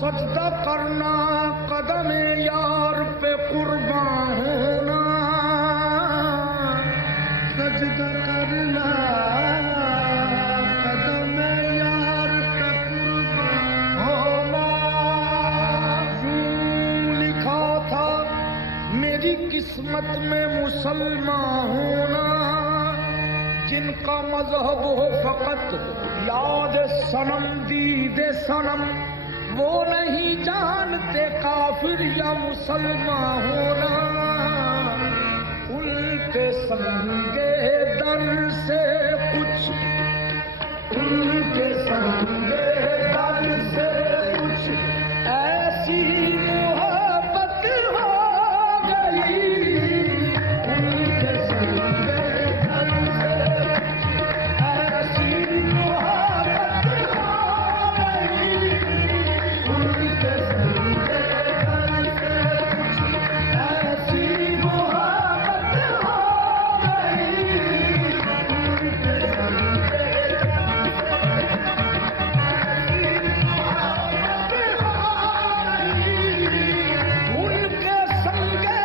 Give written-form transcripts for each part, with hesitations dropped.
सजदा करना कदम यार पे कुर्बान होना, सजदा करना कदम यार पे कुर्बान होना। यूं लिखा था मेरी किस्मत में मुसलमान होना, जिनका मजहब हो फकत याद सनम दीदे सनम, वो नहीं जानते काफिर या मुसलमान होना। उनके संगे दर से कुछ, उनके संगे दर से कुछ ऐसी मोहब्बत हो गई, उनके संगे दर से ऐसी मोहब्बत हो गई, उनके संगे दर से कुछ ऐसी मोहब्बत हो गई, उनके संगे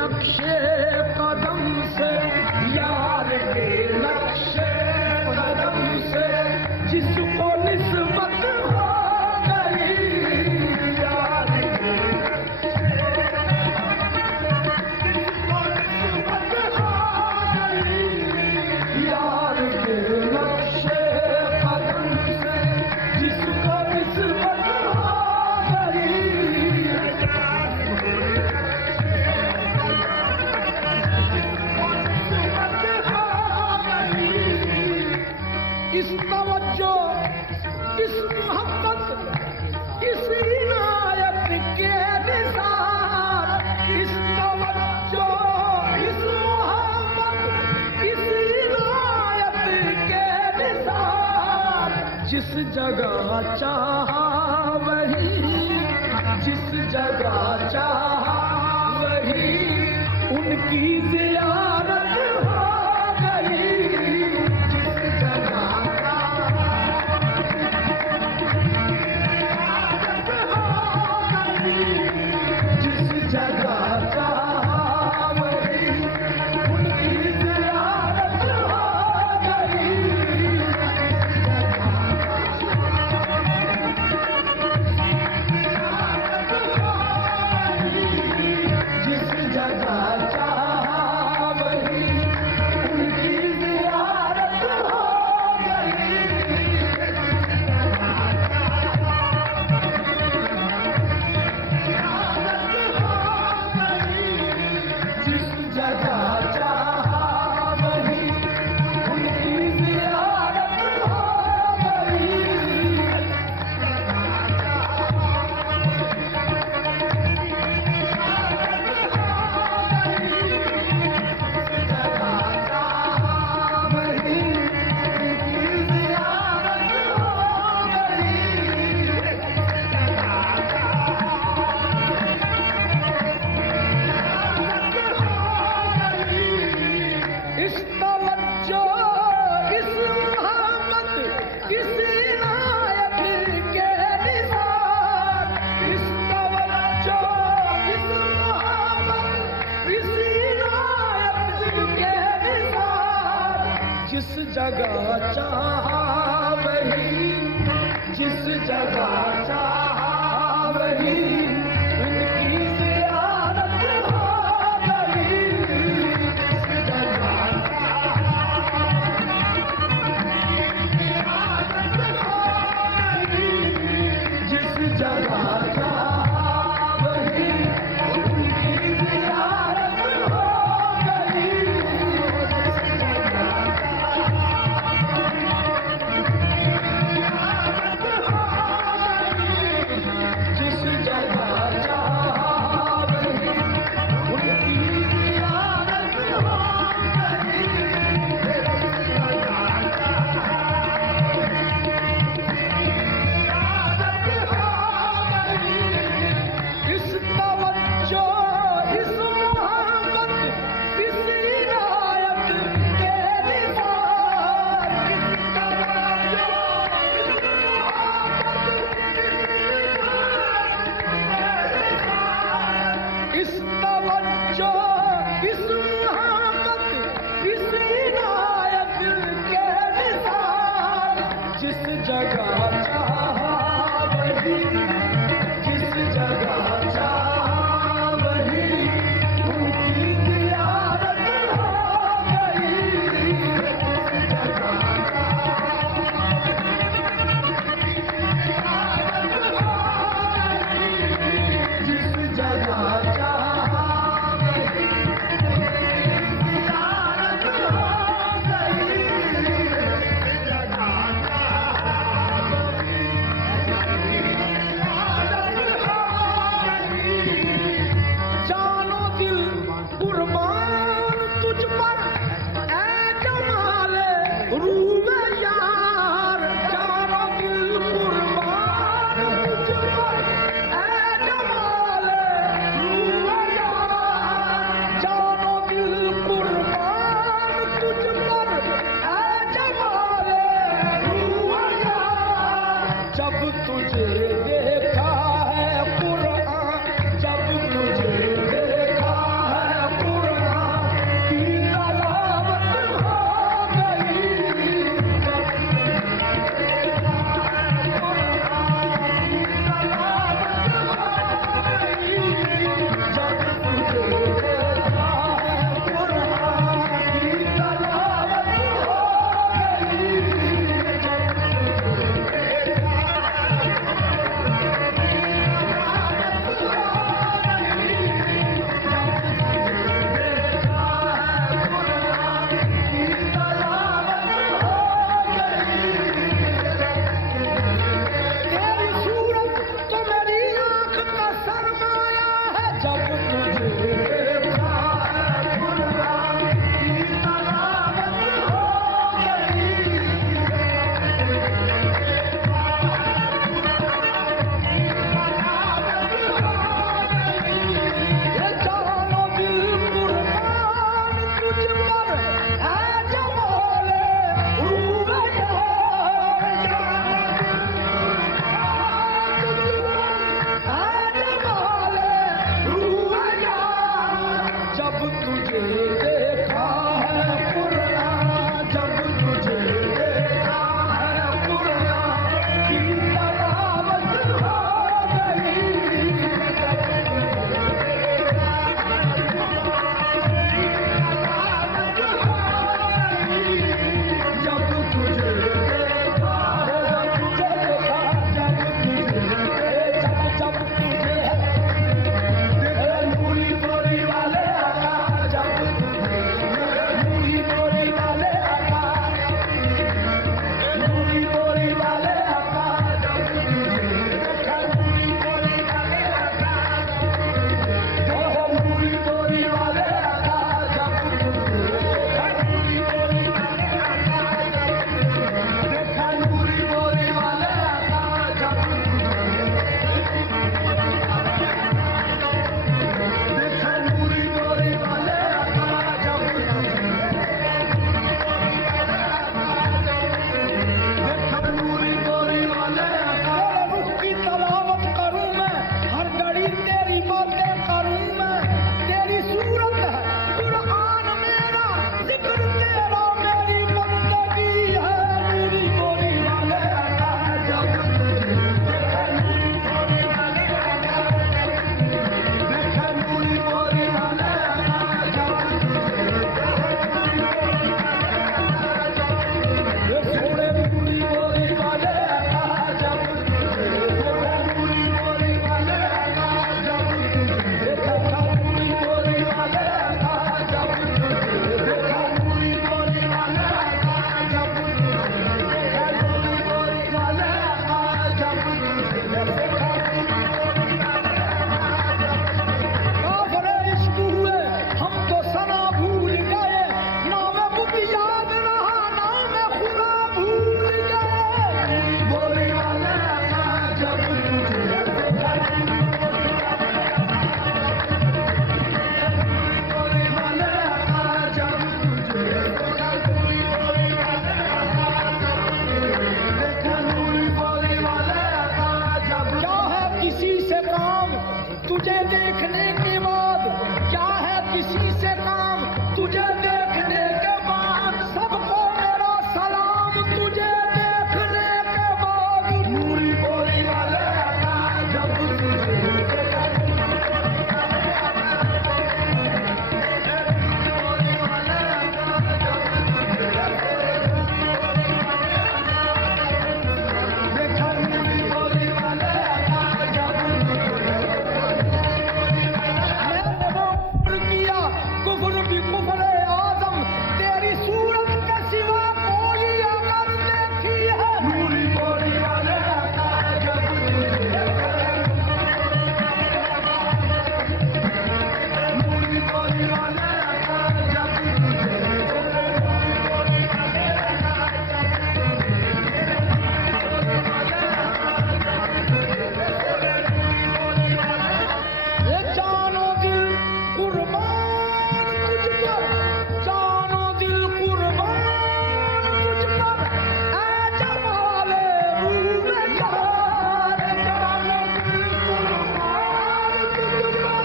नक्शे कदम से, यार के नक्शे जिस जगह चाहा वही, जिस जगह चाहा वही उनकी ज़ियारत हो गई। जिस जगह जिस जगह चाहा वही उनकी ज़ियारत हो गई। जिस जगह चाहा वही उनकी ज़ियारत हो गई। जिस जगह चाहा वही उनकी ज़ियारत हो गई। इस तवज्जो, इस मोहब्बत, इस इनायत के निसार। इस तवज्जो, इस मोहब्बत, इस इनायत के निसार। जिस जगह चाहा वही, जिस जगह चाहा वही उनकी ज़ियारत हो गई। जिस जगह जिस जगह चाहा वही उनकी ज़ियारत हो गई। जिस जगह जब याद रहा नाम खुदा भूल गए। बोले वाले जब तुझे बोले वाले जब तुझे बोले वाले जब क्या है किसी से काम तुझे देखने के बाद, क्या है किसी से काम तुझे देखने के बाद, सबको मेरा सलाम तुझे देखने के बाद। नूरी बोली वाले जब तुझे बोली वाले देखा नूरी बोली वाले जब किया कुफर भी कुफर आजम, तेरी सूरत के सिवा कोई अगर देखी है। नूरी बोली वाले जब नूरी बोली वाले जब ये जानो दिल कुर्बान तुझ पर, जानो दिल कुर्बान तुझ पर, ऐ जमाले रूबे यार। जानो दिल कुर्बान तुझ पर,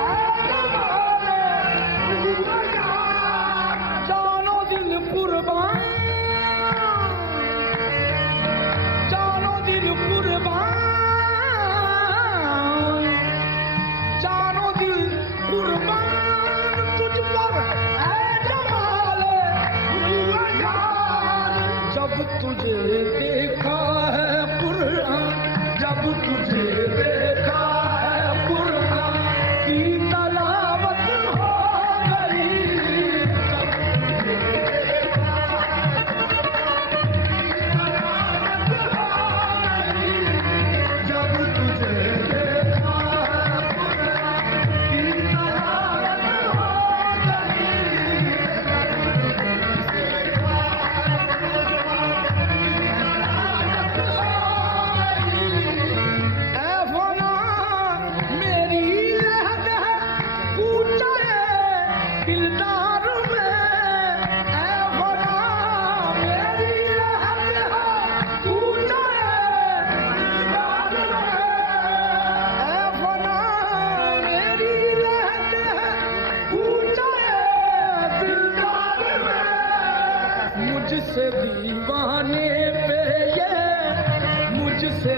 ऐ जमाले रूबे यार। जानो दिल कुर्बान, जानो दिल कुर्बान, जानो दिल कुर्बान तुझ पर, ऐ जमाले रूबे यार। जब तुझे देखा है कुरान, जब तुझे देखा है कुरान की तलावत हो गई। जब तुझे देखा जब तुझे देखा की तलावत हो गई। ऐ फना मेरी लहद है पूछा है दिलदार में। ऐ फना मेरी लहद है पूछा है दिलदार में। ऐ फना मेरी लहद है पूछा है दिलदार में। मुझसे दीवाने पे ये, मुझसे